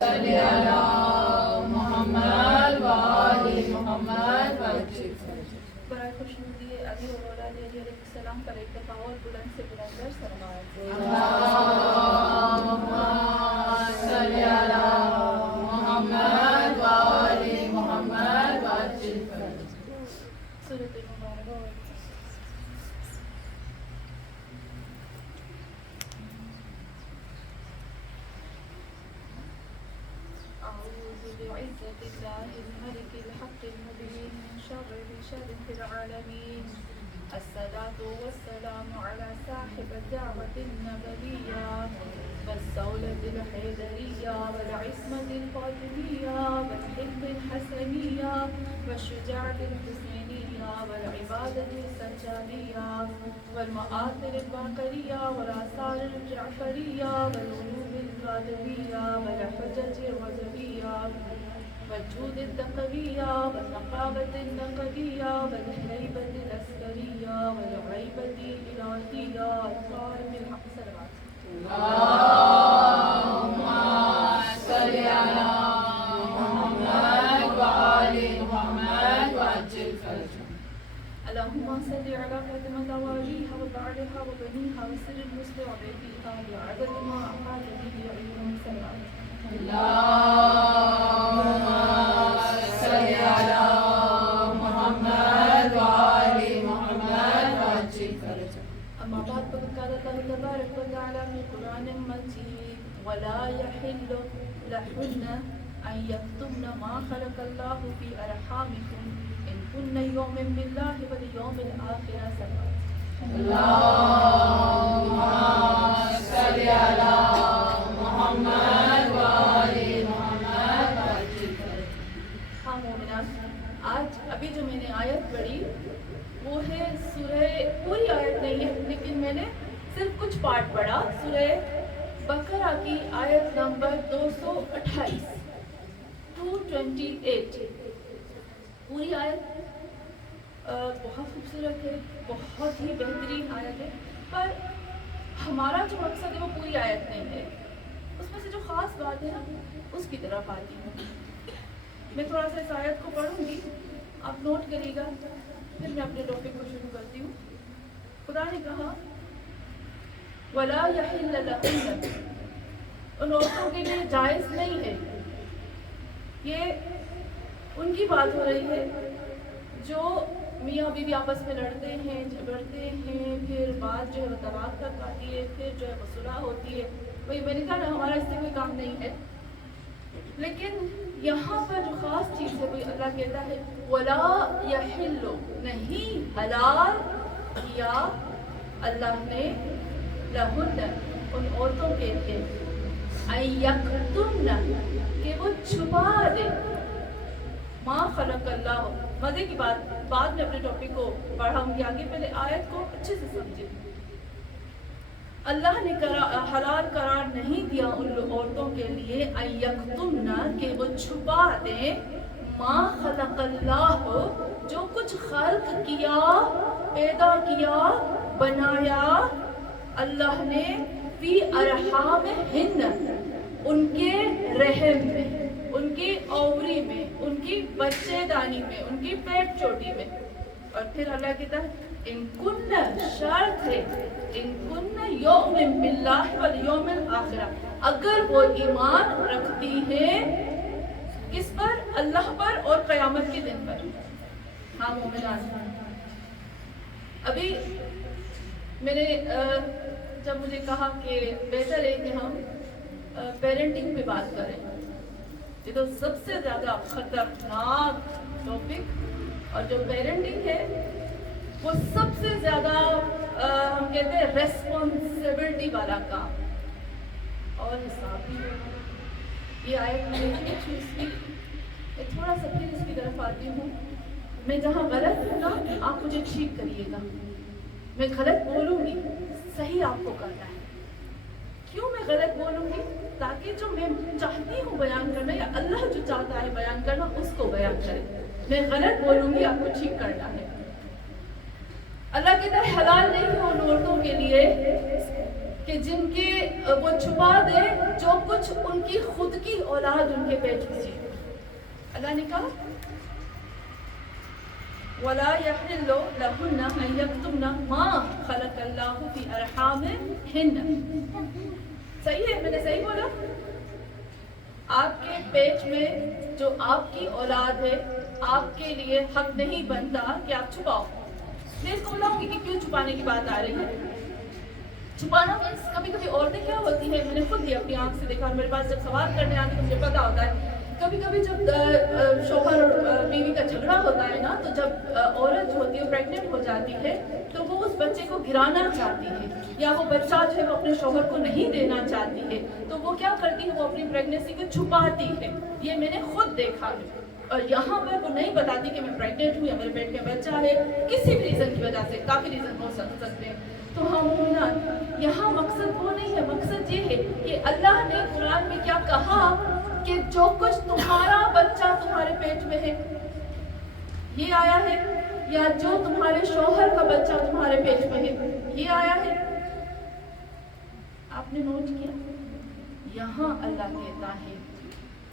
صلی علی محمد و آل محمد برائے خوشنودی علی اور اولاد علی علیہ السلام پر ایک دفعہ اور بلند سے بلندر سلوات اللہم صلی علی محمد و آل محمد سورۃ المبارکہ. أعوذ بعزة الله الملك الحق المبين من شر العالمين. الصلاة والسلام على صاحب الدعوة النبوية والصولة الحيدرية والعصمة الفاطمية والحب الحسنية والشجاعة الحسينية والعبادة السجانية والمآثر الباقرية والآثار الجعفرية والعلوم الغالبية والحجج الرجبية والجود التقوية والنقابة النقدية والهيبة العسكرية والعيبة الإلهية القائم بالحق صلوات. اللہم صلی علی محمد و آل محمد وعجل فرجهم. اللهم صل على فاطمة وأبيها وبعلها وبنيها وسر المستعبديها وعدد ما أحاط به علم صلوات. اللہم صلی علی محمد و آل محمد وعجل فرجهم. أما بعد فقد قال الله تبارك وتعالى في القرآن المجيد ولا يحل لهن أن يكتمن ما خلق الله في أرحامكم إن كن يؤمن بالله واليوم الآخر صلوات. اللہم صلی علی محمد و آل محمد وعجل فرجهم. ہاں مومنان، آج ابھی جو میں نے آیت پڑھی وہ ہے سورہ، پوری آیت نہیں ہے لیکن میں نے صرف کچھ پارٹ پڑھا، سورہ بقرہ کی آیت نمبر 228 پوری آیت بہت خوبصورت ہے، بہت ہی بہترین آیت ہے، پر ہمارا جو مقصد ہے وہ پوری آیت نہیں ہے. اس میں سے جو خاص بات ہے نا اس کی طرف آتی ہوں. میں تھوڑا سا اس آیت کو پڑھوں گی، آپ نوٹ کریے گا، پھر میں اپنے ٹاپک کو شروع کرتی ہوں. خدا نے کہا وَلَا يَحِلَّ لَهُنَّ، ان عورتوں کے لیے جائز نہیں ہے. یہ ان کی بات ہو رہی ہے جو میاں بیوی آپس میں لڑتے ہیں، جھگڑتے ہیں، پھر بات جو ہے وہ طلاق تک آتی ہے، پھر جو ہے وہ صلح ہوتی ہے. وہی میں نے کہا نا ہمارا اس سے کوئی کام نہیں ہے، لیکن یہاں پر جو خاص چیز ہے وہ اللہ کہتا ہے وَلَا يَحِلُّ، نہیں حلال کیا اللہ نے لَهُنَّ، ان عورتوں کے لیے أَن يَكْتُمْنَ، کہ وہ چھپا دے ما خلق اللہ. مزے کی بات، بعد میں اپنے ٹاپک کو بڑھاؤں گی آگے، پہلے آیت کو اچھے سے سمجھیں. اللہ نے حلال قرار نہیں دیا ان عورتوں کے لیے أَن يَكْتُمْنَ، کہ وہ چھپا دیں ما خلق اللہ، جو کچھ خلق کیا، پیدا کیا، بنایا اللہ نے فی ارحامہن، ان کے رحم میں، ان کی اوری میں، ان کی بچے دانی میں، ان کی پیٹ چوٹی میں. اور پھر اللہ کہتا ہے ان کن، شرط ہے ان کن یؤمن باللہ والیوم الآخر، اگر وہ ایمان رکھتی ہیں کس پر؟ اللہ پر اور قیامت کے دن پر. ہاں مومنان، ابھی میں نے جب مجھے کہا کہ بہتر ہے کہ ہم پیرنٹنگ پہ بات کریں، یہ تو سب سے زیادہ خطرناک ٹاپک، اور جو پیرنٹنگ ہے وہ سب سے زیادہ ہم کہتے ہیں ریسپانسبلٹی والا کام اور حساب بھی ہوگا. یہ آیت میں دیکھیے اس کی، میں تھوڑا سا پھر اس کی طرف آتی ہوں. میں جہاں غلط ہوں نا آپ مجھے ٹھیک کریے گا، میں غلط بولوں گی صحیح آپ کو کرنا ہے. کیوں میں غلط بولوں گی؟ تاکہ جو میں چاہتی ہوں بیان کرنا یا اللہ جو چاہتا ہے بیان کرنا اس کو بیان کرے. میں غلط بولوں گی آپ کو ٹھیک کرنا ہے. اللہ کہتا ہے حلال نہیں ہو ان عورتوں کے لیے کہ جن کے وہ چھپا دے جو کچھ ان کی خود کی اولاد ان کے پیٹ میں ہے۔ اللہ نے کہا وَلَا يَحِلُّ لَهُنَّ أَن يَكْتُمْنَ مَا خَلَقَ اللَّهُ فِي أَرْحَامِهِنَّ۔ صحیح ہے، میں نے صحیح بولا؟ آپ کے پیٹ میں جو آپ کی اولاد ہے، آپ کے لیے حق نہیں بنتا کہ آپ چھپاؤ۔ میں اس کو بتاؤں گی کہ کیوں چھپانے کی بات آ رہی ہے۔ چھپانا مینس کبھی کبھی عورتیں کیا ہوتی ہیں، میں نے خود بھی اپنی آنکھ سے دیکھا، میرے پاس جب سوال کرنے آتے تو مجھے پتا ہوتا ہے، کبھی کبھی جب شوہر اور بیوی کا جھگڑا ہوتا ہے نا، تو جب عورت جو ہوتی ہے پریگننٹ ہو جاتی ہے تو وہ اس بچے کو گرانا چاہتی ہے، یا وہ بچہ جو ہے وہ اپنے شوہر کو نہیں دینا چاہتی ہے، تو وہ کیا کرتی ہے، وہ اپنی پریگننسی کو چھپاتی ہے۔ یہ میں نے خود دیکھا ہے، اور یہاں پر وہ نہیں بتاتی کہ میں پریگننٹ ہوں یا میرے پیٹ میں بچہ ہے، کسی بھی ریزن کی وجہ سے، کافی ریزن ہو سکتے ہیں۔ تو ہم یہاں مقصد وہ نہیں ہے، مقصد یہ ہے کہ اللہ نے قرآن میں کیا کہا کہ جو کچھ تمہارا بچہ تمہارے پیٹ میں ہے یہ آیا ہے، یا جو تمہارے شوہر کا بچہ تمہارے پیٹ میں ہے یہ آیا ہے۔ آپ نے نوٹ کیا، یہاں اللہ کہتا ہے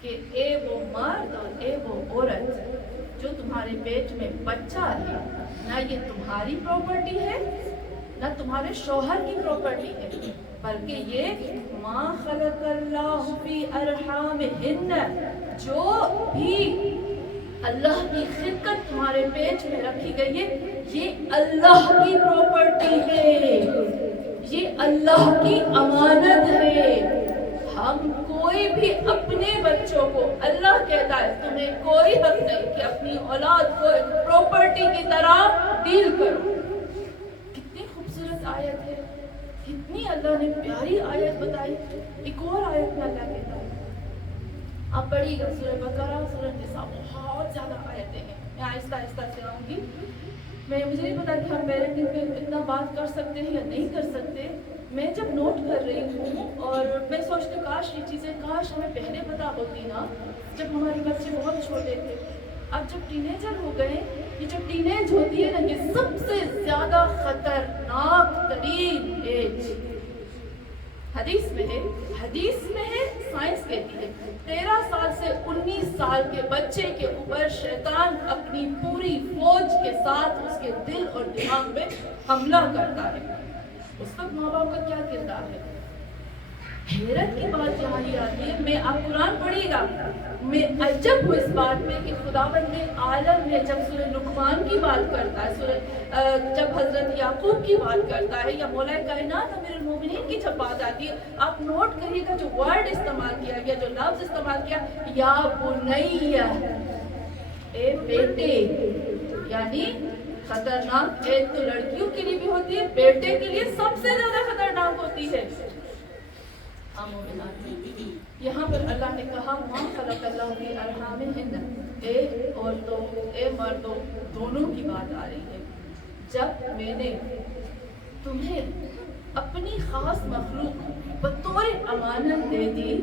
کہ اے وہ مرد اور اے وہ عورت جو تمہارے پیٹ میں بچہ ہے، نہ یہ تمہاری پراپرٹی ہے نہ تمہارے شوہر کی پراپرٹی ہے، بلکہ یہ ما خلق اللہ فی ارحامہن، جو بھی اللہ کی خلقت تمہارے پیٹ میں رکھی گئی ہے یہ اللہ کی پراپرٹی ہے، یہ اللہ کی امانت ہے۔ ہم کوئی بھی اپنے بچوں کو، اللہ کہتا ہے تمہیں کوئی حق نہیں کہ اپنی اولاد کو ایک پراپرٹی کی طرح ڈیل کرو۔ کتنی خوبصورت آیت ہے، کتنی اللہ نے پیاری آیت بتائی۔ ایک اور آیت میں اللہ کہتا ہے، آپ پڑھیے گا سورہ بقرہ، سورہ نساء، بہت زیادہ آیتیں ہیں، میں آہستہ آہستہ سے آؤں گی۔ مجھے نہیں پتا کہ ہم پیرنٹنگ پہ اتنا بات کر سکتے ہیں یا نہیں کر سکتے۔ میں جب نوٹ کر رہی ہوں اور میں سوچتی ہوں کاش یہ چیزیں کاش ہمیں پہلے پتا ہوتی نا، جب ہمارے بچے بہت چھوٹے تھے۔ اب جب ٹین ایجر ہو گئے، یہ جو ٹین ایج ہوتی ہے نا، یہ سب سے زیادہ خطرناک ترین ایج حدیث میں ہے، سائنس کہتی ہے 13 سال سے 19 سال کے بچے کے اوپر شیطان اپنی پوری فوج کے ساتھ اس کے دل اور دماغ میں حملہ کرتا ہے۔ اس وقت ماں باپ کا کیا کردار ہے؟ حیرت کی بات یہاں یہ آتی ہے، میں آپ قرآن پڑھیے گا، میں عجب ہوں اس بات میں کہ خداوند عالم نے جب سورہ لقمان کی بات کرتا ہے، جب حضرت یعقوب کی بات کرتا ہے، یا مولا کائنات امیر المومنین کی جب بات آتی ہے، آپ نوٹ کریے گا جو ورڈ استعمال کیا گیا، جو لفظ استعمال کیا، یا بنیہ، اے بیٹے، یعنی خطرناک ایج تو لڑکیوں کے لیے بھی ہوتی ہے، بیٹے کے لیے سب سے زیادہ خطرناک ہوتی ہے۔ یہاں پر اللہ نے کہا ما خلق اللہ فی ارحامہن، اے عورتوں اے مردوں دونوں کی بات آ رہی ہے۔ جب میں نے تمہیں اپنی خاص مخلوق بطور امانت دے دی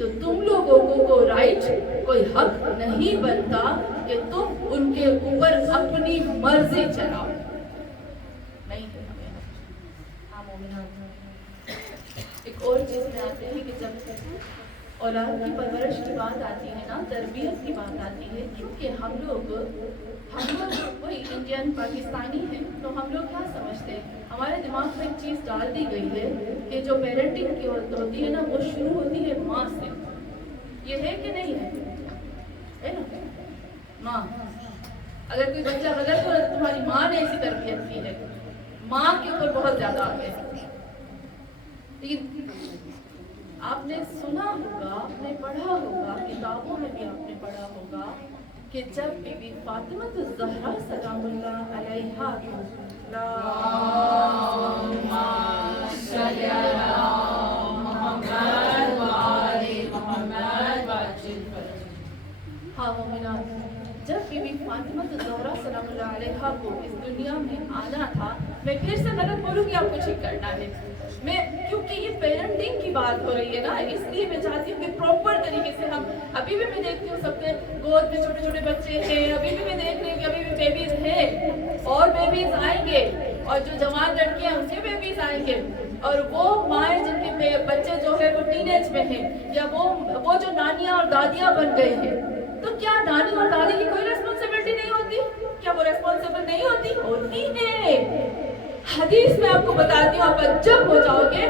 تو تم لوگوں کو کوئی رائٹ، کوئی حق نہیں بنتا کہ تم ان کے اوپر اپنی مرضی چلاؤ، نہیں ہے ہمیں۔ ایک اور چیز میں آتے ہیں کہ جب اولاد کی پرورش کی بات آتی ہے نا، تربیت کی بات آتی ہے، کیونکہ ہم لوگ وہی انڈین پاکستانی ہیں، تو ہم لوگ کیا سمجھتے ہیں، ہمارے دماغ میں ایک چیز ڈال دی گئی ہے کہ جو پیرنٹنگ کی ہوتی ہے نا، وہ شروع ہوتی ہے ماں سے۔ یہ ہے کہ نہیں ہے نا؟ ماں، اگر کوئی بچہ غلط ہو رہا تو تمہاری ماں نے ایسی تربیت کی ہے، ماں کے اوپر بہت زیادہ آگے۔ لیکن آپ نے سنا ہوگا، آپ نے پڑھا ہوگا، کتابوں میں بھی آپ نے پڑھا ہوگا کہ جب بی بی فاطمہ الزہرا سلام اللہ علیہا جب بی بی فاطمہ الزہرا سلام اللہ علیہا کو اس دنیا میں آنا تھا، میں پھر سے غلط بولوں گی، آپ کو ٹھیک کرنا ہے، میں کیونکہ یہ پیرنٹنگ کی بات ہو رہی ہے نا، اس لیے میں چاہتی ہوں کہ پراپر طریقے سے ہم ابھی بھی میں دیکھتی ہوں سب کے گود میں چھوٹے چھوٹے بچے ہیں، ابھی بھی میں دیکھ رہی ہوں کہ ابھی بھی بیبیز ہیں اور بیبیز آئیں گے، اور جو جوان لڑکیاں ہیں ان کے بیبیز آئیں گے، اور وہ مائیں جن کے بچے جو ہے وہ ٹینیج میں ہیں، یا وہ جو نانیاں اور دادیاں بن گئے ہیں، تو کیا نانی اور دادی کی کوئی ریسپانسبلٹی نہیں ہوتی؟ کیا وہ ریسپانسبل نہیں ہوتی ہے؟ حدیث میں آپ کو بتاتی ہوں، آپ جب ہو جاؤ گے،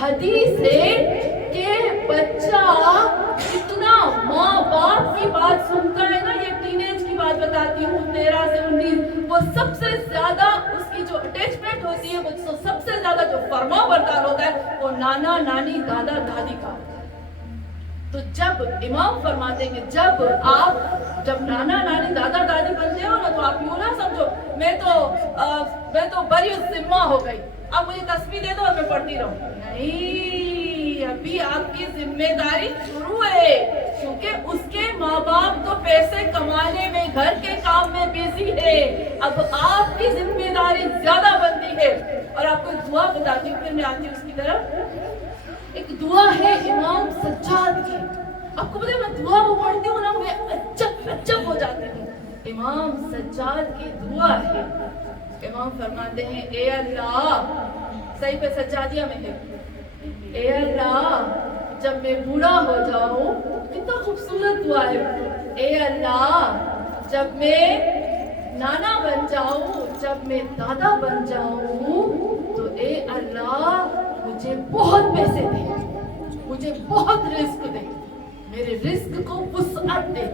حدیث ہے کہ بچہ اتنا ماں باپ کی بات سنتا ہے نا، یہ ٹینیج کی بات بتاتی ہوں، 13 سے 19، وہ سب سے زیادہ اس کی جو اٹیچمنٹ ہوتی ہے، وہ سب سے زیادہ جو فرما بردار ہوتا ہے وہ نانا نانی دادا دادی کا. تو جب امام فرماتے ہیں کہ جب نانا نانی دادا دادی بنتے ہو نا، تو آپ یوں نہ سمجھو میں تو بری الذمہ ہو گئی، اب مجھے تسبیح دے دو اور میں پڑھتی رہوں. نہیں، ابھی آپ کی ذمہ داری شروع ہے، کیونکہ اس کے ماں باپ تو پیسے کمانے میں، گھر کے کام میں بزی ہے. اب آپ کی ذمہ داری زیادہ بنتی ہے. اور آپ کو دعا بتاتی ہوں، پھر میں آتی ہوں اس کی طرف. ایک دعا ہے امام سجاد کی، آپ کو پتہ ہے میں دعا وہ پڑھتی ہوں نا، میں عجب ہو جاتی ہوں. امام سجاد کی دعا ہے. امام فرماتے ہیں، اے اللہ، صحیح پہ سجادیہ میں ہے، اے اللہ جب میں بوڑھا ہو جاؤں، کتنا خوبصورت دعا ہے، اے اللہ جب میں نانا بن جاؤں، جب میں دادا بن جاؤں، تو اے اللہ مجھے بہت پیسے دے، مجھے بہت رزق دے، میرے رزق کو وسعت دے.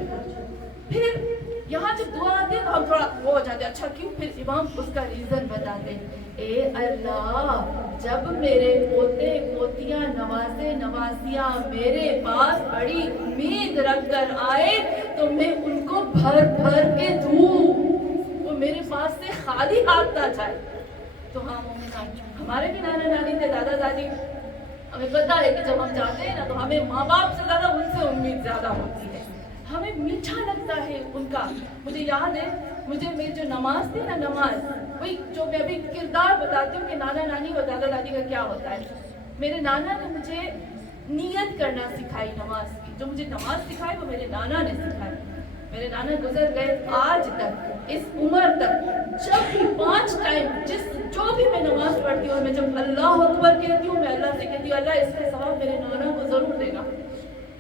پھر یہاں جب دعا آتی ہے تو ہم تھوڑا وہ ہو جاتے ہیں، اچھا کیوں؟ پھر امام اس کا ریزن بتاتے ہیں، اے اللہ جب میرے پوتے پوتیاں نوازے نوازیاں میرے پاس بڑی امید رکھ کر آئے تو میں ان کو بھر بھر کے دوں، وہ میرے پاس سے خالی ہاتھ نہ جائے. تو ہاں مومنان، ہمارے بھی نانا نانی تھے، دادا دادی، ہمیں پتہ ہے کہ جب ہم جاتے ہیں نا تو ہمیں ماں باپ سے زیادہ ان سے امید زیادہ ہوتی ہے، ہمیں میٹھا لگتا ہے ان کا. مجھے یاد ہے، میری جو نماز تھی نا، نماز وہی جو میں ابھی کردار بتاتی ہوں کہ نانا نانی اور دادا دادی کا کیا ہوتا ہے. میرے نانا نے مجھے نیت کرنا سکھائی نماز کی، جو مجھے نماز سکھائی وہ میرے نانا نے سکھائی. میرے نانا گزر گئے، آج تک اس عمر تک جب بھی 5 ٹائم جو بھی میں نماز پڑھتی ہوں، اور میں جب اللہ اکبر کہتی ہوں، میں اللہ سے کہتی ہوں اللہ اس کا ثواب میرے نانا کو ضرور دے گا،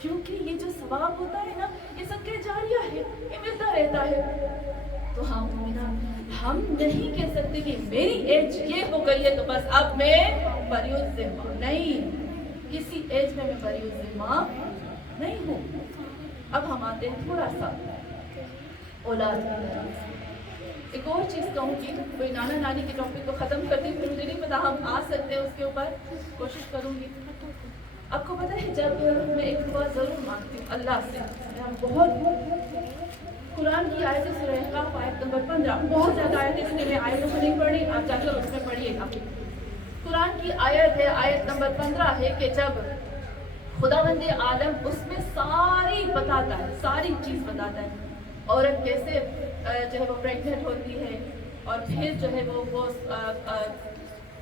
کیونکہ یہ جو ثواب ہوتا ہے نا، یہ صدقہ جاریہ ہے، یہ ملتا رہتا ہے. تو ہاں مومنان، ہم نہیں کہہ سکتے کہ میری ایج یہ ہو گئی ہے تو بس اب میں بری الذمہ نہیں، کسی ایج میں بری الذمہ نہیں ہوں. اب ہم آتے ہیں تھوڑا سا اولاد. ایک اور چیز کہوں کہ کوئی نانا نانی کے ٹاپک کو ختم کرتی ہوں، مجھے نہیں پتا ہم آ سکتے ہیں اس کے اوپر، کوشش کروں گی. آپ کو پتہ ہے جب میں ایک دعا ضرور مانگتی ہوں اللہ سے، بہت قرآن کی آیت سورہ قاف آیت نمبر 15، بہت زیادہ آیت ہے اس لیے میں آیتوں کو نہیں پڑھی، آپ جا کر اس میں پڑھیے گا. قرآن کی آیت ہے، آیت نمبر 15 ہے کہ جب خداوند عالم اس میں ساری بتاتا ہے، ساری چیز بتاتا ہے، عورت کیسے جو ہے وہ پریگننٹ ہوتی ہے، اور پھر جو ہے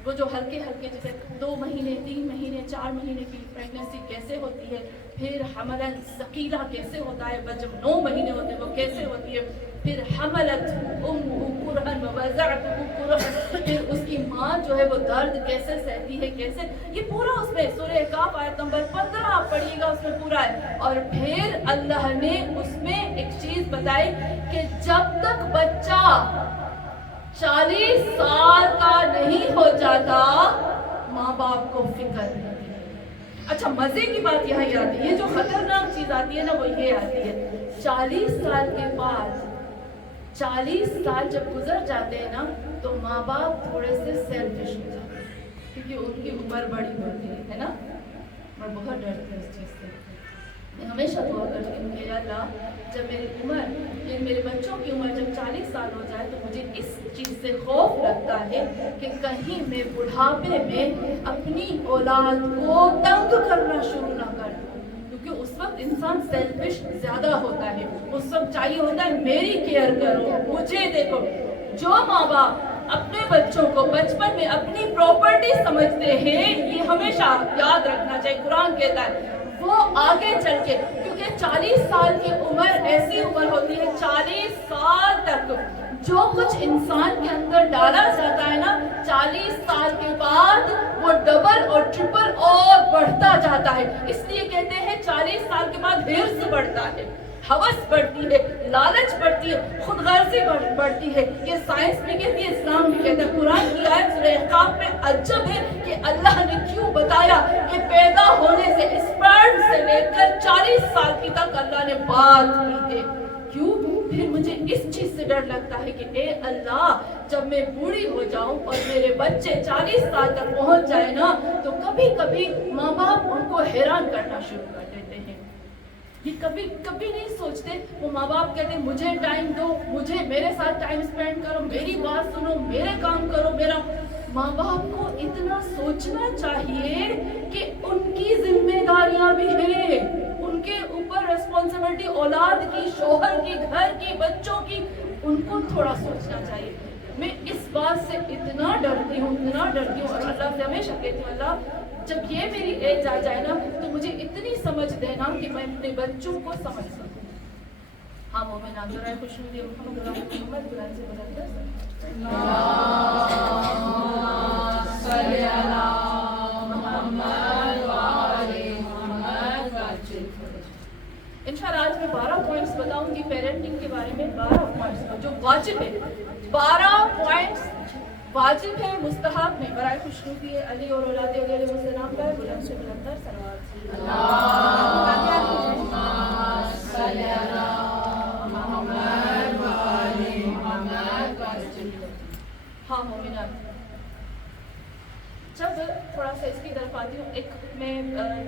وہ جو ہلکے جیسے 2 مہینے 3 مہینے 4 مہینے کی پریگننسی کیسے ہوتی ہے، پھر حملا ثقیلہ کیسے ہوتا ہے، جب 9 مہینے ہوتے ہیں وہ کیسے ہوتی ہے، پھر حملت امہ کرہن ووضعتہ کرہن، پھر اس کی ماں جو ہے وہ درد کیسے سہتی ہے، کیسے، یہ پورا اس میں سورہ کاف آیت نمبر 15 آپ پڑھیے گا، اس میں پورا ہے. اور پھر اللہ نے اس میں ایک چیز بتائی کہ جب تک بچہ 40 سال کا نہیں ہو جاتا ماں باپ کو فکر نہیں. اچھا مزے کی بات یہاں یہ آتی ہے، جو خطرناک چیز آتی ہے نا وہ یہ آتی ہے، 40 سال کے بعد 40 سال جب گزر جاتے ہیں نا تو ماں باپ تھوڑے سے سیلفش ہو جاتے ہیں، کیونکہ ان کی عمر بڑی ہوتی ہے نا. میں بہت ڈرتی ہوں اس چیز سے. میں ہمیشہ دعا کرتی ہوں کہ اللہ جب میری عمر، یعنی میرے بچوں کی عمر جب 40 سال ہو جائے تو مجھے اس چیز سے خوف لگتا ہے کہ کہیں میں بڑھاپے میں اپنی اولاد کو تنگ کرنا شروع نہ کر دوں، کیونکہ اس وقت انسان سیلفش زیادہ ہوتا ہے، اس وقت چاہیے ہوتا ہے میری کیئر کرو، مجھے دیکھو. جو ماں باپ اپنے بچوں کو بچپن میں اپنی پراپرٹی سمجھتے ہیں، یہ ہمیشہ یاد رکھنا چاہیے، قرآن کہتا ہے وہ آگے چل کے، کیونکہ 40 سال کی عمر ایسی عمر ہوتی ہے، 40 سال تک جو کچھ انسان کے اندر ڈالا جاتا ہے نا 40 سال کے بعد وہ ڈبل اور ٹرپل اور بڑھتا جاتا ہے. اس لیے کہتے ہیں 40 سال کے بعد حرص بڑھتا ہے, ہوس بڑھتی ہے, لالچ بڑھتی ہے, خود غرضی بڑھتی ہے. یہ سائنس بھی کہتی ہے, اسلام بھی کہتا ہے. قرآن کی آیت سورہ احقاف میں عجب ہے کہ اللہ نے کیوں بتایا کہ پیدا ہونے سے اسپرم سے لے کر 40 سال کی تک اللہ نے بات کی ہے. کیوں؟ پھر مجھے اس چیز سے ڈر لگتا ہے کہ اے اللہ, جب میں بوڑھی ہو جاؤں اور میرے بچے 40 سال تک پہنچ جائے نا, تو کبھی کبھی ماں باپ ان کو حیران کرنا شروع کر دیتے ہیں. یہ کبھی نہیں سوچتے. وہ ماں باپ کہتے ہیں مجھے ٹائم دو, مجھے میرے ساتھ ٹائم اسپینڈ کرو, میری بات سنو, میرے کام کرو. میرا ماں باپ کو اتنا سوچنا چاہیے کہ ان کی ذمہ داریاں بھی ہیں, ان کے اوپر ریسپانسبلٹی اولاد کی, شوہر کی, گھر کی, بچوں کی, ان کو تھوڑا سوچنا چاہیے. میں اس بات سے اتنا ڈرتی ہوں اور اللہ سے ہمیشہ کہتی ہوں, اللہ جب یہ میری ایج آ جائے نا تو مجھے اتنی سمجھ دینا کہ میں اپنے بچوں کو سمجھ سکوں. ہاں مومنات ذرا خوشنودی محمد بلند سے بلند کر سکتے. انشاءاللہ آج میں 12 پوائنٹس بتاؤں گی پیرنٹنگ کے بارے میں. 12 پوائنٹس جو واجب ہے, 12 پوائنٹس واجب ہے, مستحب میں. برائے خوشنودی علی اور اولاد علی علیہ السلام پر بلند سے بلند تر صلوات. ہاں مومنات, جب تھوڑا سا اس کی طرف آتی ہوں, ایک میں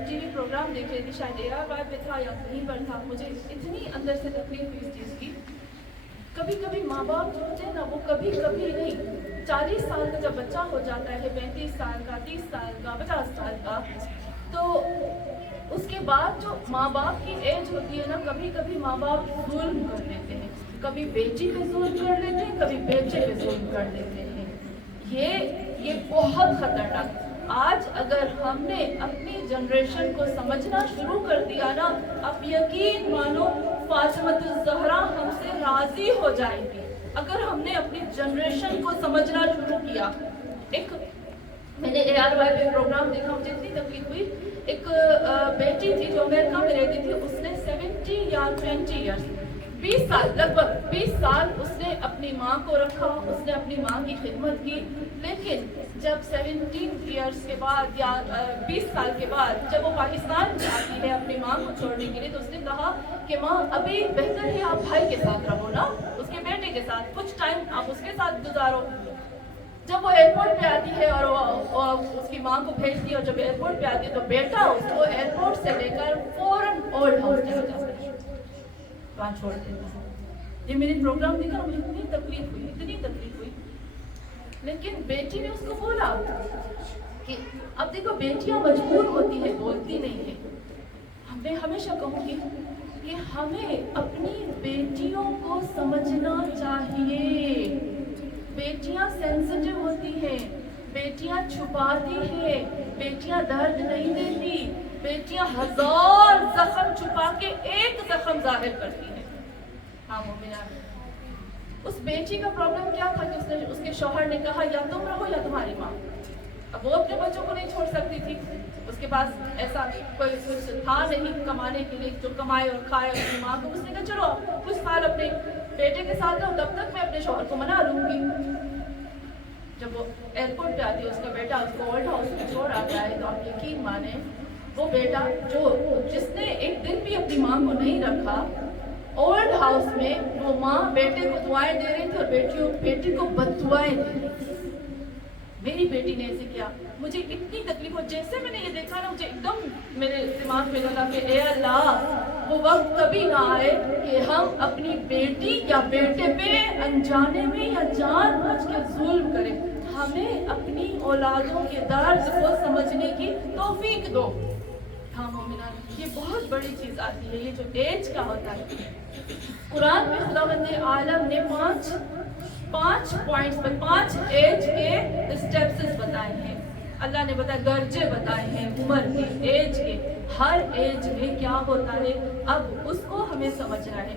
ٹی وی پروگرام دیکھ رہی تھی, شاید AR پہ تھا یا کہیں پر تھا. مجھے اتنی اندر سے تکلیف ہوئی اس چیز کی. کبھی کبھی ماں باپ جو ہوتے ہیں نا, وہ کبھی نہیں, 40 سال کا جب بچہ ہو جاتا ہے, 35 سال کا, 30 سال کا, 50 سال کا, تو اس کے بعد جو ماں باپ کی ایج ہوتی ہے نا, کبھی ماں باپ ظلم کر لیتے ہیں. کبھی بیٹی پہ ظلم کر لیتے ہیں, کبھی بیٹے پہ ظلم کر لیتے ہیں. یہ بہت خطرناک. آج اگر ہم نے اپنی جنریشن کو سمجھنا شروع کر دیا نا, اب یقین مانو فاطمۃ الزہرا ہم سے راضی ہو جائے گی. اگر ہم نے اپنی جنریشن کو سمجھنا شروع کیا. ایک میں نے AR پہ پروگرام دیکھا, مجھے اتنی تکلیف ہوئی. ایک بیٹی تھی جو امریکہ میں رہتی تھی, اس نے 70 یا 20 ایئرس 20 سال لگ بھگ 20 سال اس نے اپنی ماں کو رکھا, اس نے اپنی ماں کی خدمت کی. لیکن جب 17 ایئرس کے بعد یا 20 سال کے بعد جب وہ پاکستان میں آتی ہے اپنی ماں کو چھوڑنے کے لیے, تو اس نے کہا کہ ماں ابھی بہتر ہے آپ بھائی کے ساتھ رہو نا, اس کے بیٹے کے ساتھ, کچھ ٹائم آپ اس کے ساتھ گزارو. جب وہ ایئرپورٹ پہ آتی ہے اور وہ اس کی ماں کو بھیجتی ہے, اور جب ایئرپورٹ پہ آتی ہے تو بیٹا اس کو ایئرپورٹ سے لے کر فوراً اولڈ ہاؤس چلا جاتا ہے, وہاں چھوڑ دیتا ہے. یہ میری پروگرام دیکھا, مجھے اتنی تکلیف ہوئی. لیکن بیٹی نے اس کو بولا کہ اب دیکھو بیٹیاں مجبور ہوتی ہے, بولتی نہیں ہے. میں ہمیشہ کہوں گی کہ ہمیں اپنی بیٹیوں کو سمجھنا چاہیے. بیٹیاں سینسٹیو ہوتی ہیں, بیٹیاں چھپاتی ہیں, بیٹیاں درد نہیں دیتی, بیٹیاں 1000 زخم چھپا کے ایک زخم ظاہر کرتی ہیں. ہاں مومنات, اس بیٹی کا پرابلم کیا تھا کہ اس کے شوہر نے کہا یا تم رہو یا تمہاری ماں. اب وہ اپنے بچوں کو نہیں چھوڑ سکتی تھی, اس کے پاس ایسا کوئی کچھ تھا نہیں کمانے کے لیے جو کمائے اور کھائے اپنی ماں کو. اس نے کہا چلو کچھ سال اپنے بیٹے کے ساتھ رہو, تب تک میں اپنے شوہر کو منا لوں گی. جب وہ ایئرپورٹ پہ آتی ہے, اس کا بیٹا اس کو اولڈ ہاؤس میں چھوڑ آتا ہے, تو آپ یقین مانیں وہ بیٹا جس نے ایک دن بھی اپنی ماں کو نہیں رکھا, اولڈ ہاؤس میں وہ ماں بیٹے کو دعائیں دے رہی تھی اور بیٹی کو بد دعائیں دے رہی تھی. میری بیٹی نے ایسے کیا, مجھے اتنی تکلیف ہو. جیسے میں نے یہ دیکھا نا, مجھے ایک دم میرے دماغ میں لگا کہ اے اللہ وہ وقت کبھی نہ آئے کہ ہم اپنی بیٹی یا بیٹے پہ انجانے میں یا جان بوجھ کے ظلم کریں. ہمیں اپنی اولادوں کے درد کو سمجھنے کی توفیق دو. ہاں مومنات, یہ بہت بڑی چیز آتی ہے, یہ جو ایج کا ہوتا ہے. قرآن میں خداوند عالم نے 5 پوائنٹس پر 5 ایج کے اسٹیپس بتائے ہیں. اللہ نے بتایا, درجے بتائے ہیں عمر کے, ایج کے, ہر ایج میں کیا ہوتا ہے. اب اس کو ہمیں سمجھنا ہے.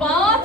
5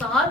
7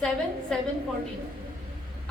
7 14।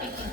21,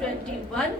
21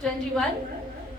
21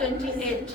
28,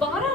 12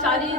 40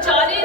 40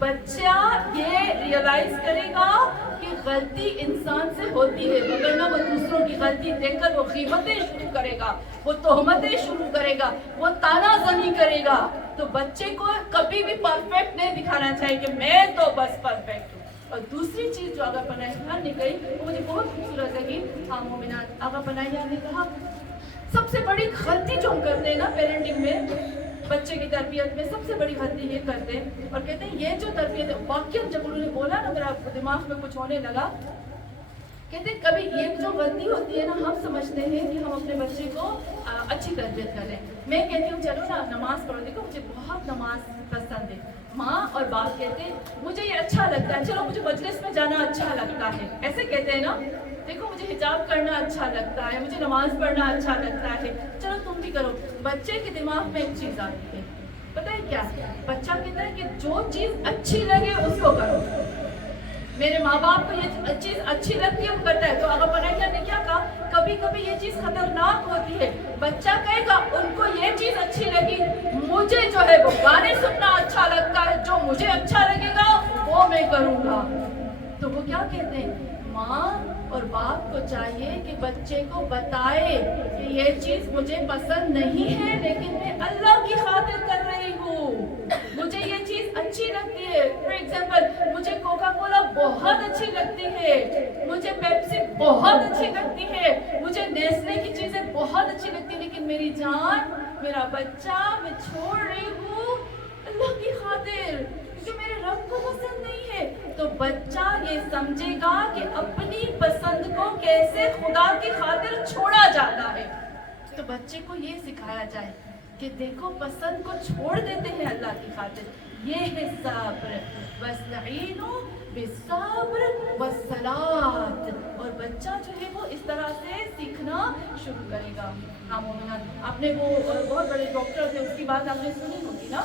بچہ یہ ریئلائز کرے گا کہ غلطی انسان سے ہوتی ہے، مگر نہ وہ دوسروں کی غلطی دیکھ کر وہ غیبتیں شروع کرے گا، وہ تہمتیں شروع کرے گا، وہ تانا زنی کرے گا. تو بچے کو کبھی بھی پرفیکٹ نہیں دکھانا چاہیے کہ میں تو بس پرفیکٹ ہوں. اور دوسری چیز جو آغا پناہیان نے کہی وہ مجھے بہت خوبصورت لگی. ہاں مومنات، آغا پناہیان نے کہا سب سے بڑی غلطی جو ہم کرتے ہیں نا پیرنٹنگ میں، بچے کی تربیت میں سب سے بڑی غلطی یہ کرتے ہیں، اور کہتے ہیں یہ جو تربیت ہے، واقعی جب انہوں نے بولا نا میرا دماغ میں کچھ ہونے لگا. کہتے ہیں کبھی یہ جو غلطی ہوتی ہے نا، ہم سمجھتے ہیں کہ ہم اپنے بچے کو اچھی تربیت کر لیں. میں کہتی ہوں چلو نا نماز پڑھو، دیکھو مجھے بہت نماز پسند ہے. ماں اور باپ کہتے ہیں مجھے یہ اچھا لگتا ہے، چلو مجھے مجلس میں جانا اچھا لگتا ہے، ایسے کہتے ہیں نا. دیکھو مجھے حجاب کرنا اچھا لگتا ہے، مجھے نماز پڑھنا اچھا لگتا ہے، چلو تم بھی کرو. بچے کے دماغ میں ایک چیز آتی ہے، پتہ ہے کیا؟ بچہ کہتا ہے کہ جو چیز اچھی لگے اس کو کرو. میرے ماں باپ کو یہ چیز اچھی لگتی ہے وہ کرتا ہے. تو آغا پناہیان نے کیا کہا؟ کبھی کبھی یہ چیز خطرناک ہوتی ہے. بچہ کہے گا ان کو یہ چیز اچھی لگی، مجھے جو ہے وہ گانے سننا اچھا لگتا ہے، جو مجھے اچھا لگے گا وہ میں کروں گا. تو وہ کیا کہتے ہیں؟ ماں اور باپ کو چاہیے کہ بچے کو بتائے کہ یہ چیز مجھے پسند نہیں ہے، لیکن میں اللہ کی خاطر کر رہی ہوں. مجھے یہ چیز اچھی لگتی ہے. فار ایگزامپل مجھے کوکا کولا بہت اچھی لگتی ہے، مجھے پیپسی بہت اچھی لگتی ہے، مجھے نیسلے کی چیزیں بہت اچھی لگتی ہیں، لیکن میری جان، میرا بچہ میں چھوڑ رہی ہوں اللہ کی خاطر، کیونکہ میرے رب کو پسند نہیں ہے. تو بچہ یہ سمجھے گا کہ اپنی پسند کو کیسے خدا کی خاطر چھوڑا جاتا ہے. تو بچے کو یہ سکھایا جائے کہ دیکھو پسند کو چھوڑ دیتے ہیں اللہ کی خاطر. یہ ہے صبر، وَاسْتَعِينُوا بِالصَّبْرِ وَالصَّلَاةِ. اور بچہ جو ہے وہ اس طرح سے سیکھنا شروع کرے گا. ہاں مومنات، آپ نے وہ بہت بڑے ڈاکٹر تھے، اس کی بات آپ نے سنی ہوگی نا.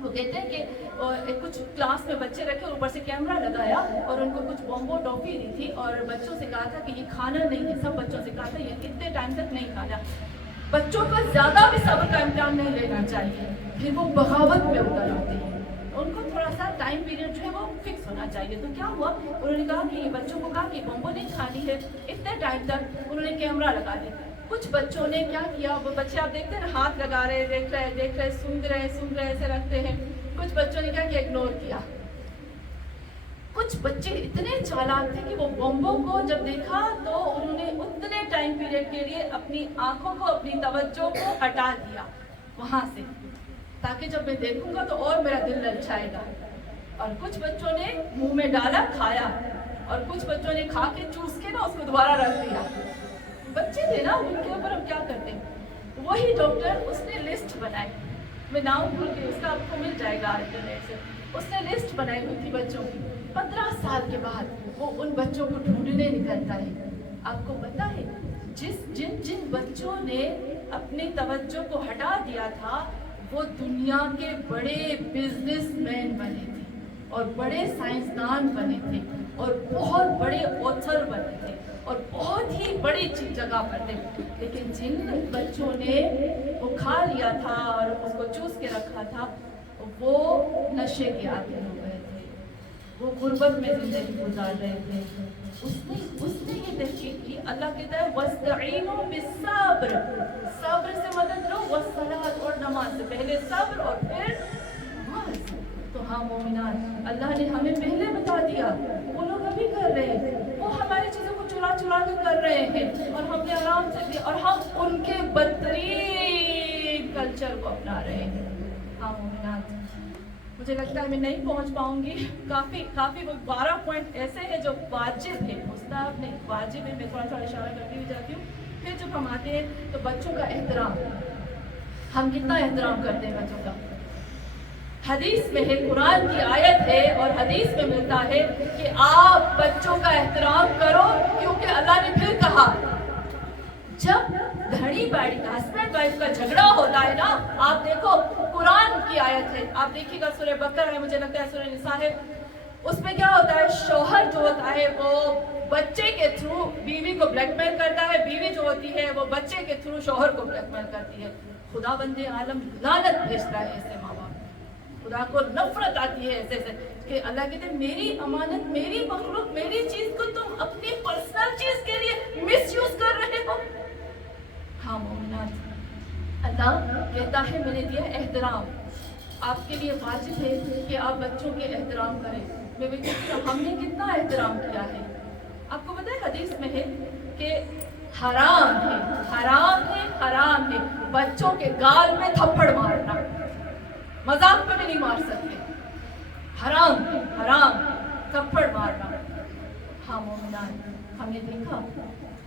وہ کہتے ہیں کہ کچھ کلاس میں بچے رکھے اور اوپر سے کیمرہ لگایا اور ان کو کچھ بومبو ٹافی دی تھی اور بچوں سے کہا تھا کہ یہ کھانا نہیں ہے. سب بچوں سے کہا تھا یہ کتنے ٹائم تک نہیں کھانا. بچوں کو زیادہ بھی صبر کا امتحان نہیں لینا چاہیے، پھر وہ بغاوت میں اتر آتے ہیں. ان کو تھوڑا سا ٹائم پیریڈ جو ہے وہ فکس ہونا چاہیے. تو کیا ہوا، انہوں نے کہا کہ یہ بچوں کو کہا کہ بومبو نہیں کھانی ہے اتنے ٹائم تک. انہوں نے کیمرہ لگا دیا. کچھ بچوں نے کیا کیا، وہ بچے آپ دیکھتے ہیں ہاتھ لگا رہے، دیکھ رہے سونگ رہے ایسے رکھتے ہیں. کچھ بچوں نے کیا اگنور کیا. کچھ بچے اتنے چالاک تھے کہ وہ بومبو کو جب دیکھا تو انہوں نے اتنے ٹائم پیریڈ کے لیے اپنی آنکھوں کو، اپنی توجہ کو ہٹا دیا وہاں سے، تاکہ جب میں دیکھوں گا تو اور میرا دل للچائے گا. اور کچھ بچوں نے منہ میں ڈالا، کھایا، اور کچھ بچوں نے کھا کے چوس کے نا اس کو دوبارہ رکھ دیا. بچے تھے نا، ان کے اوپر ہم کیا کرتے ہیں. وہی ڈاکٹر اس نے لسٹ بنائی، میں نام بھول گئی اس کا، آپ کو مل جائے گا انٹرنیٹ سے. اس نے لسٹ بنائی ہوئی تھی بچوں کی. 15 سال کے بعد وہ ان بچوں کو ڈھونڈنے نکلتا ہے. آپ کو پتا ہے جن بچوں نے اپنی توجہ کو ہٹا دیا تھا وہ دنیا کے بڑے بزنس مین بنے تھے اور بڑے سائنسدان بنے تھے اور بہت بڑے آتھر بنے تھے اور بہت ہی بڑی جگہ پر تھے. لیکن جن بچوں نے وہ کھا لیا تھا اور اس کو چوس کے رکھا تھا وہ نشے کے عادی ہو گئے تھے، وہ غربت میں زندگی گزار رہے تھے. اس نے یہ تحقیق کی. اللہ کہتا ہے وَاسْتَعِينُوا بِالصَّبْرِ، صبر سے مدد لو، وَالصَّلَاةِ، اور نماز سے پہلے صبر اور پھر نماز. تو ہاں مومنان، اللہ نے ہمیں پہلے بتا دیا. وہ لوگ ابھی کر رہے ہیں، وہ ہماری چیزوں کو چرا کے کر رہے ہیں اور ہم نے آرام سے بھی، اور ہم ان کے بدترین کلچر کو اپنا رہے ہیں. ہاں مومنات، مجھے لگتا ہے میں نہیں پہنچ پاؤں گی. کافی وہ 12 پوائنٹ ایسے ہیں جو واجب ہے، مستحب نہیں، واجب ہے. میں تھوڑا اشارہ کرتی ہوئی جاتی ہوں. پھر جب ہم آتے ہیں تو بچوں کا احترام، ہم کتنا احترام کرتے ہیں بچوں کا. حدیث میں ہے، قرآن کی آیت ہے اور حدیث میں ملتا ہے کہ آپ بچوں کا احترام کرو، کیونکہ اللہ نے پھر کہا جب دھڑی باڑی کا، ہسبینڈ وائف کا جھگڑا ہوتا ہے نا، آپ دیکھو قرآن کی آیت ہے، آپ دیکھیے گا سورہ بقرہ ہے، مجھے لگتا ہے سورہ نساء ہے. اس میں کیا ہوتا ہے، شوہر جو ہوتا ہے وہ بچے کے تھرو بیوی کو بلیک میل کرتا ہے، بیوی جو ہوتی ہے وہ بچے کے تھرو شوہر کو بلیک میل کرتی ہے. خدا بند عالم لعنت بھیجتا ہے ایسے ماں باپ. خدا کو نفرت آتی ہے ایسے کہ اللہ کہتے ہیں میری امانت، میری مخلوق، میری چیز کو تم اپنی پرسنل چیز کے لیے مس یوز کر رہے ہو. ہاں مومنات، اللہ کہتا ہے میں نے دیا احترام، آپ کے لیے واجب ہے کہ آپ بچوں کے احترام کریں. میں بھی کہتی ہوں ہم نے کتنا احترام کیا ہے. آپ کو پتہ ہے حدیث میں ہے کہ حرام ہے، حرام ہے، حرام ہے بچوں کے گال میں تھپڑ مارنا، مذاق میں بھی نہیں مار سکتے، حرام ہے، حرام تھپڑ مارنا. ہاں مومنان، ہم نے دیکھا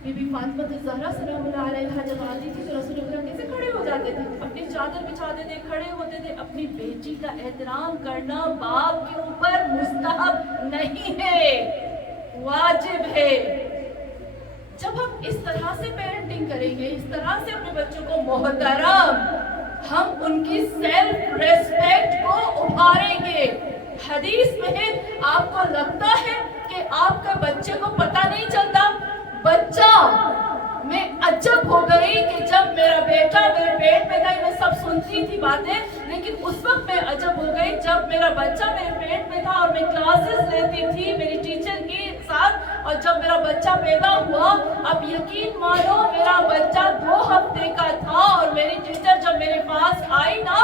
بی بی فاطمہ الزہرا سلام اللہ علیہا جب آتی تھی تو رسول اللہ کیسے کھڑے ہو جاتے تھے، اپنی چادر بچھاتے تھے، کھڑے ہوتے تھے. اپنی بیٹی کا احترام کرنا باپ کے اوپر مستحب نہیں ہے، واجب ہے. جب ہم اس طرح سے پیرنٹنگ کریں گے، اس طرح سے اپنے بچوں کو محترم، ہم ان کی سیلف ریسپیکٹ کو ابھاریں گے. حدیث میں ہے آپ کو لگتا ہے کہ آپ کا بچے کو پتہ نہیں چلتا. بچہ میں عجب ہو گئی کہ جب میرا بیٹا میرے پیٹ میں تھا میں سب سنتی تھی باتیں، لیکن اس وقت میں عجب ہو گئی جب میرا بچہ میرے پیٹ میں تھا اور میں کلاسز لیتی تھی میری ٹیچر کے ساتھ، اور جب میرا بچہ پیدا ہوا، اب یقین مانو میرا بچہ 2 ہفتے کا تھا اور میری ٹیچر جب میرے پاس آئی نا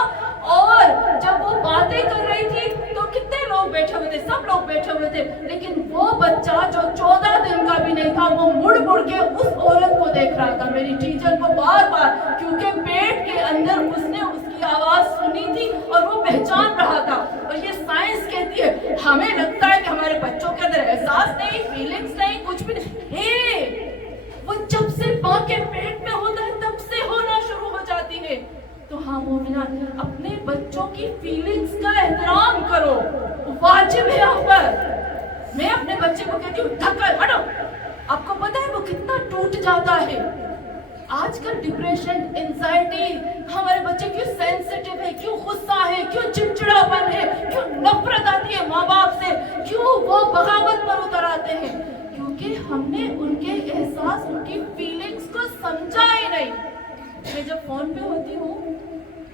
اور جب وہ باتیں کر رہی تھی تو کتنے لوگ بیٹھے ہوئے تھے، سب لوگ بیٹھے ہوئے تھے، لیکن وہ بچہ جو 14 دن کا بھی نہیں تھا وہ مڑ کے اس عورت کو دیکھ رہا تھا، میری ٹیچر کو بار بار، کیونکہ پیٹ کے اندر اس نے اس کی آواز سنی تھی اور وہ پہچان رہا تھا. اور یہ سائنس کہتی ہے، ہمیں لگتا ہے کہ ہمارے بچوں کے اندر احساس نہیں، فیلنگز نہیں، کچھ بھی نہیں، وہ جب سے ماں کے پیٹ میں ہوتا ہے تب سے ہونا شروع ہو جاتی ہے. تو ہاں مومنات، اپنے بچوں کی فیلنگز کا احترام کرو، واجب ہے ہم پر. میں اپنے بچے کو کہتی ہوں ڈھکل ہٹو، آپ کو پتہ ہے وہ کتنا ٹوٹ جاتا ہے. آج کل ڈپریشن، انزائٹی، ہمارے بچے کیوں سینسیٹیو ہے، کیوں غصہ ہے، کیوں چڑچڑاپن ہے، کیوں نفرت آتی ہے ماں باپ سے، کیوں وہ بغاوت پر اتر آتے ہیں، کیونکہ ہم نے ان کے احساس، ان کی فیلنگز کو سمجھا ہی نہیں. میں جب فون پہ ہوتی ہوں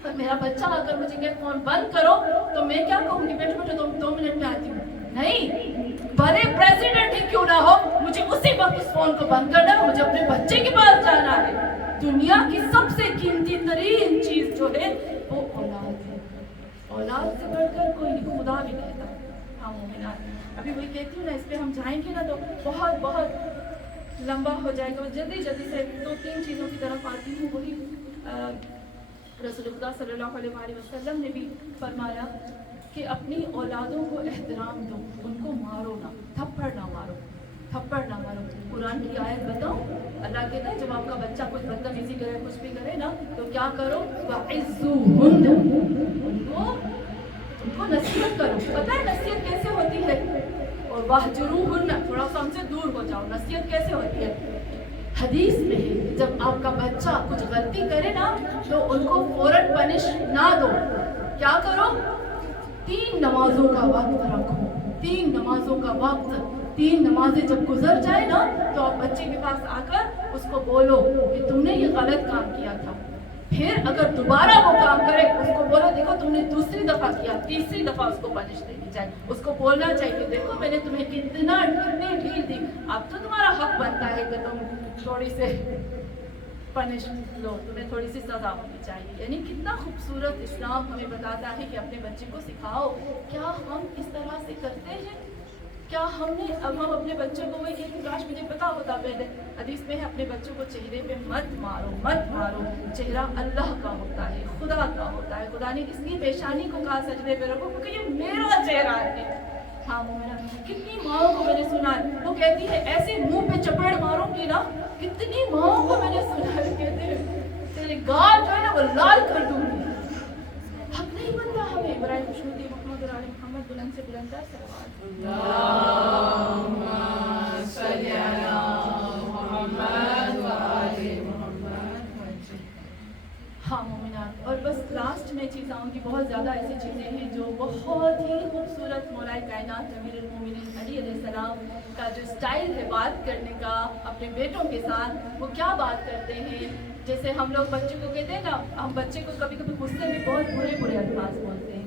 اور میرا بچہ اگر مجھے کہ فون بند کرو تو میں کیا کہوں گی، بیٹھو بیٹھو 2 منٹ میں آتی ہوں. نہیں، بھلے پریزیڈنٹ ہی کیوں نہ ہو، مجھے اسی وقت اس فون کو بند کرنا ہے، مجھے اپنے بچے کے پاس جانا ہے. دنیا کی سب سے قیمتی ترین چیز جو ہے وہ اولاد ہے، اولاد سے بڑھ کر کوئی نہیں، خدا بھی کہتا ہے. ہاں مومنات، ابھی وہی کہتی ہوں نا، اس پہ ہم جائیں گے نا تو بہت لمبا ہو جائے گا. جلدی سے 2-3 چیزوں کی طرف آتی ہوں. وہی رسول اللہ صلی اللہ علیہ وآلہ وسلم نے بھی فرمایا کہ اپنی اولادوں کو احترام دو، ان کو مارو نہ، تھپڑ نہ مارو، تھپڑ نہ مارو. قرآن کی آیت بتاؤ، اللہ کہتا ہے جب آپ کا بچہ کچھ بدتمیزی کرے، کچھ بھی کرے نا تو کیا کرو، وَعِزُّهُنَّ، ان کو نصیحت کرو. پتہ ہے نصیحت کیسے ہوتی ہے؟ اور وَاهْجُرُوهُنَّ، تھوڑا سا ہم سے دور ہو جاؤ. نصیحت کیسے ہوتی ہے؟ حدیث میں ہے جب آپ کا بچہ کچھ غلطی کرے نا تو ان کو فوراً پنش نہ دو. کیا کرو؟ 3 نمازوں کا وقت رکھو، 3 نمازوں کا وقت. 3 نمازیں جب گزر جائے نا تو آپ بچے کے پاس آ کر اس کو بولو کہ تم نے یہ غلط کام کیا تھا. پھر اگر دوبارہ وہ کام کرے اس کو بولو دیکھو تم نے دوسری دفعہ کیا، تیسری دفعہ اس کو پنش دینی چاہیے. اس کو بولنا چاہیے دیکھو میں نے تمہیں کتنی ڈھیل دی، اب تو تمہارا حق بنتا ہے کہ تم تھوڑی سے پنش لو، تمہیں تھوڑی سی سزا ہونی چاہیے. یعنی کتنا خوبصورت اسلام ہمیں بتاتا ہے کہ اپنے بچے کو سکھاؤ. کیا ہم اس طرح سے کرتے ہیں؟ کیا ہم اپنے بچوں کو وہی کہتے ہیں، کاش مجھے پتا ہوتا پہلے. حدیث میں ہے اپنے بچوں کو چہرے پہ مت مارو، مت مارو. چہرہ اللہ کا ہوتا ہے، خدا کا ہوتا ہے. خدا نے اس لیے پیشانی کو کہا سجدے پہ رکھو کیونکہ یہ میرا چہرہ ہے. ہاں مومنہ، کتنی ماؤں کو میں نے سنا ہے وہ کہتی ہے ایسے منہ پہ چپیڑ ماروں گی نا، کتنی ماؤں کو میں نے سنا ہے کہتے ہیں تیرے گال جو ہے نا وہ لال کر دوں گی. حق نہیں بنتا ہمیں. برائے خوشنودی محمد اور آل محمد بلند سے بلند تر صلوات. اللہم صلی علی محمد و آل محمد. ہاں مومنات، اور بس لاسٹ میں چیز آؤں گی. بہت زیادہ ایسی چیزیں ہیں جو بہت ہی خوبصورت مولا کائنات امیر المومنین علی علیہ السلام کا جو اسٹائل ہے بات کرنے کا اپنے بیٹوں کے ساتھ، وہ کیا بات کرتے ہیں. جیسے ہم لوگ بچے کو کہتے ہیں نا، ہم بچے کو کبھی کبھی غصے میں بہت برے الفاظ بولتے ہیں.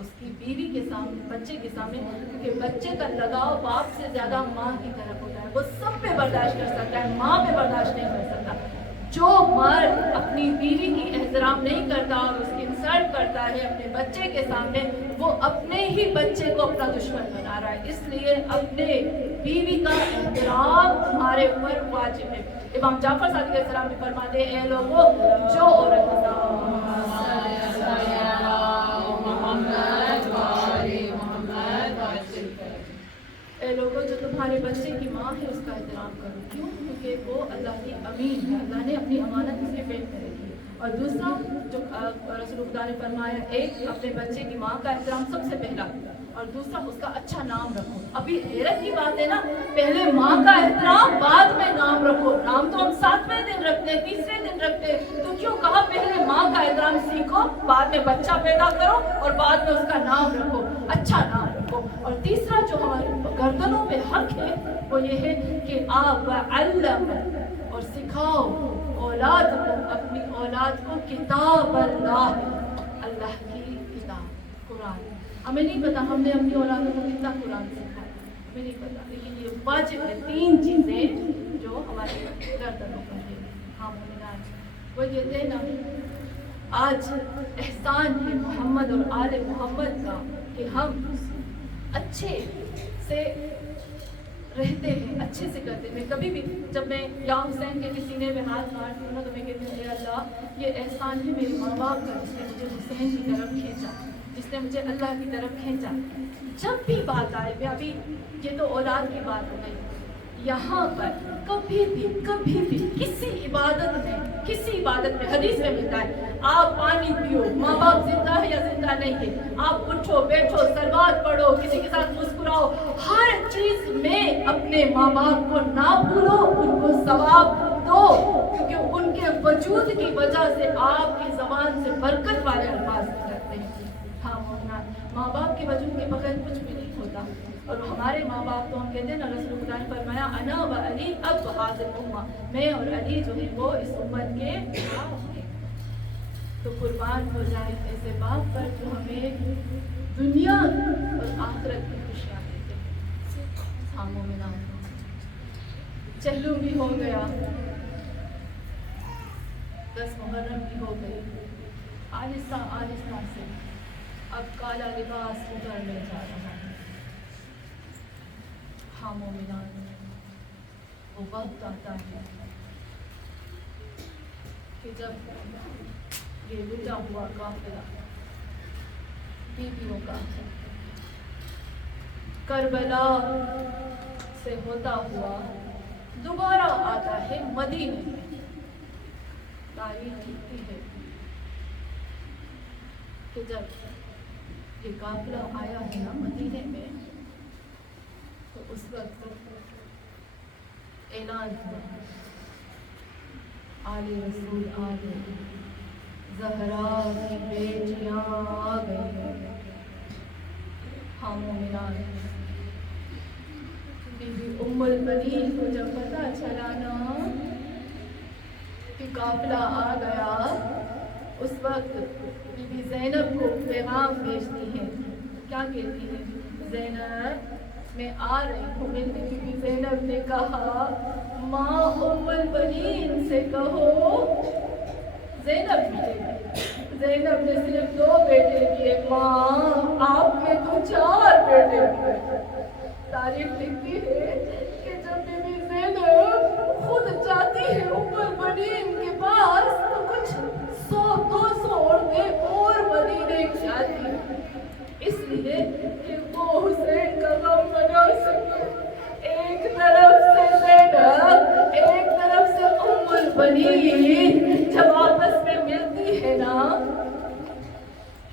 اس کی بیوی کے سامنے، بچے کے سامنے، کیونکہ بچے کا لگاؤ باپ سے زیادہ ماں کی طرف ہوتا ہے. وہ سب پہ برداشت کر سکتا ہے، ماں پہ برداشت نہیں کر سکتا. جو مرد اپنی بیوی کی احترام نہیں کرتا اور اس کی انسلٹ کرتا ہے اپنے بچے کے سامنے، وہ اپنے ہی بچے کو اپنا دشمن بنا رہا ہے. اس لیے اپنے بیوی کا احترام تمہارے اوپر واجب ہے. امام جعفر صادق علیہ السلام بھی فرماتے ہیں، اے لوگوں جو عورت اے لوگوں جو تمہارے بچے کی ماں ہے اس کا احترام کرو. کیوں؟ کیونکہ وہ اللہ کی امین ہے، اللہ نے اپنی امانت اس کے پیٹ میں رکھی ہے. اور دوسرا جو رسول خدا نے فرمایا، ایک اپنے بچے کی ماں کا احترام سب سے پہلا، اور دوسرا اس کا اچھا نام رکھو. ابھی حیرت کی بات ہے نا، پہلے ماں کا احترام بعد میں نام رکھو. نام تو ہم 7ویں دن رکھتے ہیں، 3رے دن رکھتے ہیں، تو کیوں کہا پہلے ماں کا احترام سیکھو، بعد میں بچہ پیدا کرو اور بعد میں اس کا نام رکھو، اچھا نام رکھو. اور تیسرا جو ہمارے گردنوں پہ حق ہے وہ یہ ہے کہ آپ علم اور سکھاؤ اولاد کو، اپنی اولاد کو کتاب اللہ، اللہ کی کتاب قرآن. ہمیں نہیں پتا ہم نے اپنی اولادوں کو کتنا قرآن سکھایا، ہمیں نہیں پتا، لیکن یہ واجب ہے. 3 چیزیں جو ہمارے گردنوں پر ہے. ہاں مومنان، وہ کہتے ہیں نا، آج احسان ہے محمد اور آل محمد کا کہ ہم اچھے سے رہتے ہیں، اچھے سے کرتے ہیں. میں کبھی بھی جب میں یا حسین کے سینے میں ہاتھ مارتی ہوں نا، تو میں کہتی ہوں اے اللہ یہ احسان ہے میرے ماں باپ کا، جس نے مجھے حسین کی طرف کھینچا، جس نے مجھے اللہ کی طرف کھینچا. جب بھی بات آئے، میں ابھی یہ تو اولاد کی بات ہو گئی، یہاں پر کبھی بھی کسی عبادت میں حدیث میں ملتا ہے آپ پانی پیو، ماں باپ زندہ ہے یا زندہ نہیں ہے، آپ اٹھو بیٹھو سلوات پڑھو، کسی کے ساتھ مسکراؤ، ہر چیز میں اپنے ماں باپ کو نہ بھولو، ان کو ثواب دو، کیونکہ ان کے وجود کی وجہ سے آپ کی زبان سے برکت والے الفاظ نکلتے ہیں. ہاں ماں باپ کے وجود کے بغیر کچھ بھی نہیں ہوتا. اور ہمارے ماں باپ تو ہم کہتے ہیں نا، رسول خدا نے فرمایا انا و علی اب حاضر امہ، میں اور علی جو ہے وہ اس امت کے باپ ہیں. تو قربان ہو جائے ایسے باپ پر جو ہمیں دنیا اور آخرت کی خوشیاں دیتے ہیں. ہاں مومنان، چہلو بھی ہو گیا، 10 محرم بھی ہو گئی، آہستہ سے اب کالا لباس اترنے جا رہا ہے. ہاں مومنان، وہ وقت آتا ہے کہ جب یہ لٹا ہوا قافلہ بیویوں کا کربلا سے ہوتا ہوا دوبارہ آتا ہے مدینے میں. تاریخ لکھتی ہے کہ جب یہ قافلہ آیا ہے نا مدینے میں، تو اس وقت اعلان ہوا آل رسول آ گئے، زہرا کی بیٹیاں آ گئی. ہاں مومنان، بی بی ام البنین کو جب پتہ چلا نا کہ قافلہ آ گیا، اس وقت بی بی زینب کو پیغام بھیجتی ہے. کیا کہتی ہے؟ زینب میں آ رہی ہوں. بی بی زینب نے کہا ماں ام البنین سے کہو. زینب نے صرف 2 بیٹے دیے، ماں آپ نے تو 4 بیٹے دیے. تاریخ لکھتی ہے کہ جب بی بی زینب خود جاتی ہے ام البنین کے پاس، تو کچھ 100-200 عورتیں اور مدینے کی آتی ہیں، اس لیے کہ وہ حسین کا غم بنا سکے. ایک طرف سے زینب، ایک طرف سے ام البنین جب آپس میں ملتی ہے نا،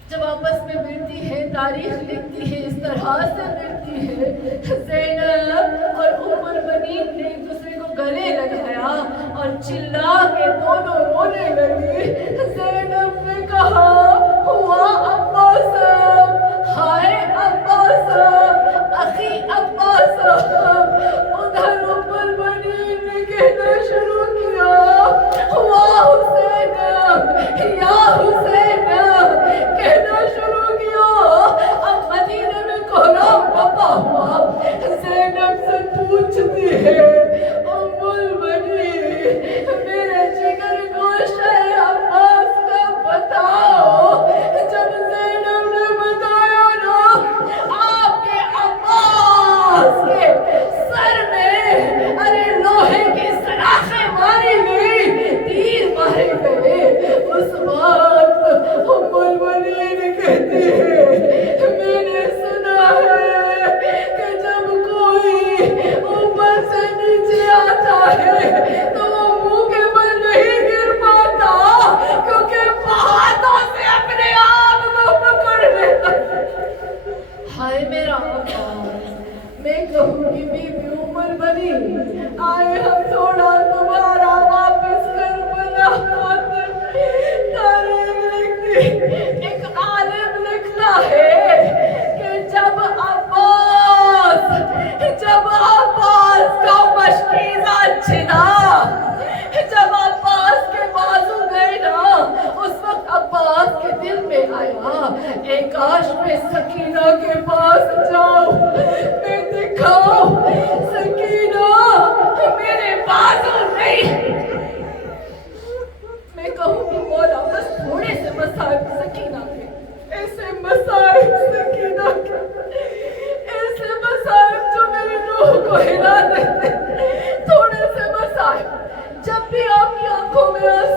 جب آپس میں ملتی ہے، تاریخ لکھتی ہے اس طرح سے ملتی ہے، زینب اور ام البنین نے ایک دوسرے کو گلے لگایا اور چلا کے دونوں رونے لگی. زینب نے کہا ہوا عباس، ہائے عباس، اخی عباس. ادھر ام البنین نے کہنا شروع کیا ہوا حسین یا حسین، کہنا شروع کیا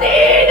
3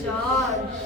4